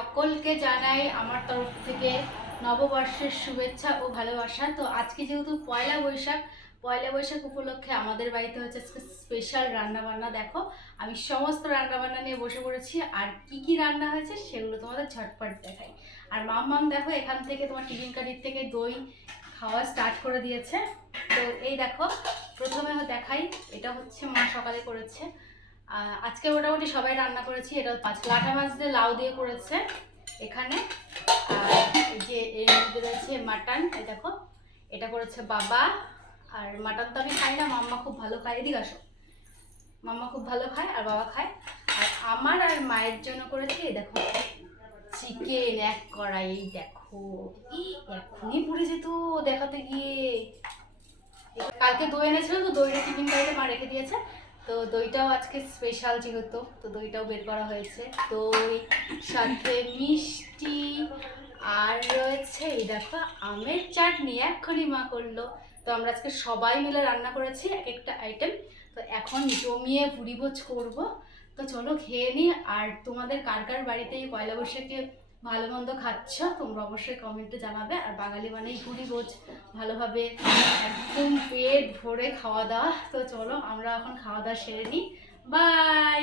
সকলকে জানাই আমার তরফ থেকে নববর্ষের শুভেচ্ছা ও ভালোবাসা। তো আজকে যেহেতু পয়লা বৈশাখ উপলক্ষে আমাদের বাড়িতে হচ্ছে আজকে স্পেশাল রান্নাবান্না। দেখো আমি সমস্ত রান্নাবান্না নিয়ে বসে পড়েছি, আর কি কি রান্না হয়েছে সেগুলো তোমাদের ঝটপট দেখাই। আর মাম দেখো এখান থেকে তোমার টিফিন কারির থেকে দই খাওয়া স্টার্ট করে দিয়েছে। তো এই দেখো প্রথমে দেখাই, এটা হচ্ছে মা সকালে করেছে। আজকে মোটামুটি সবাই রান্না করেছি। এটা লাটা মাছ দিয়ে লাউ দিয়ে করেছে এখানে। আর এই যে এর মধ্যে রয়েছে মাটন, এই দেখো এটা করেছে বাবা। আর মাটন তো আমি খাই না, মাম্মা খুব ভালো খায়। এদিকে আসো, মাম্মা খুব ভালো খায় আর বাবা খায়। আর আমার আর মায়ের জন্য করেছি এই দেখো চিকেন এক কড়াই। দেখো এখনই পড়ে যেত দেখাতে গিয়ে। কালকে দই এনেছিল, তো দইটা টিফিন কারিতে মা রেখে দিয়েছে। তো দইটাও আজকে স্পেশাল যেহেতু, তো দইটাও বের করা হয়েছে। দই সাথে মিষ্টি আর রয়েছে এই দেখো আমের চাটনি, এক্ষুনি মা করলো। তো আমরা আজকে সবাই মিলে রান্না করেছি এক একটা আইটেম। তো এখন জমিয়ে ভুরিভোজ করব। তো চলো খেয়ে নিই। আর তোমাদের কার কার বাড়িতে এই পয়লা বৈশাখে ভালো মন্দ খাচ্ছ তোমরা অবশ্যই কমেন্টে জানাবে। আর বাঙালি মানেই ভুরিভোজ, ভালোভাবে একদম পেট ভরে খাওয়া দাওয়া। তো চলো আমরা এখন খাওয়া দাওয়া সেরে নিই। বাই।